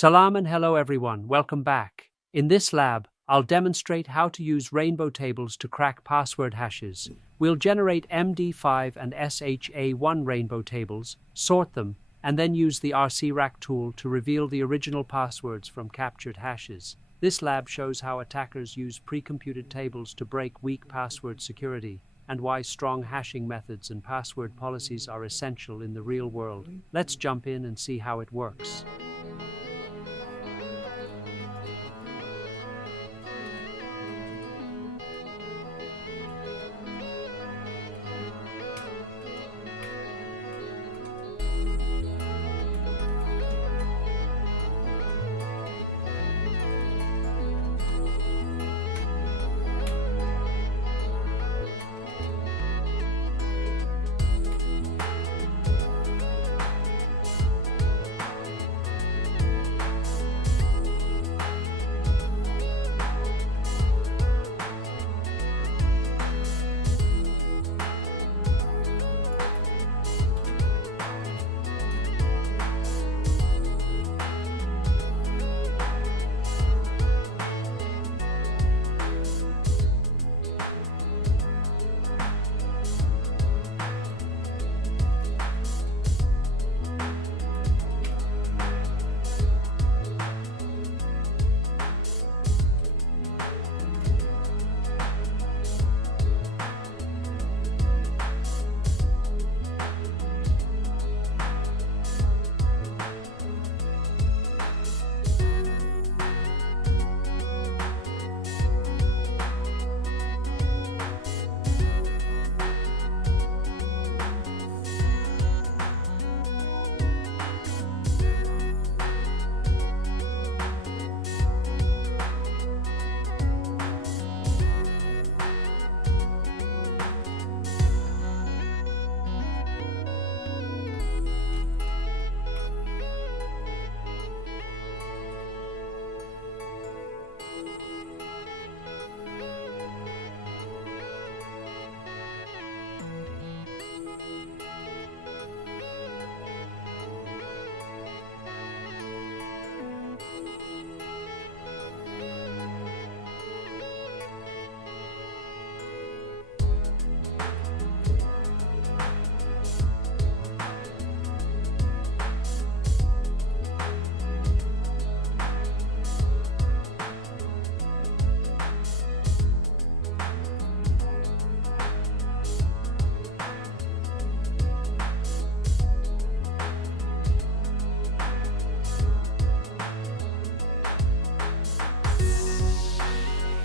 Salam and hello everyone, welcome back. In this lab, I'll demonstrate how to use rainbow tables to crack password hashes. We'll generate MD5 and SHA1 rainbow tables, sort them, and then use the rcrack tool to reveal the original passwords from captured hashes. This lab shows how attackers use pre-computed tables to break weak password security, and why strong hashing methods and password policies are essential in the real world. Let's jump in and see how it works.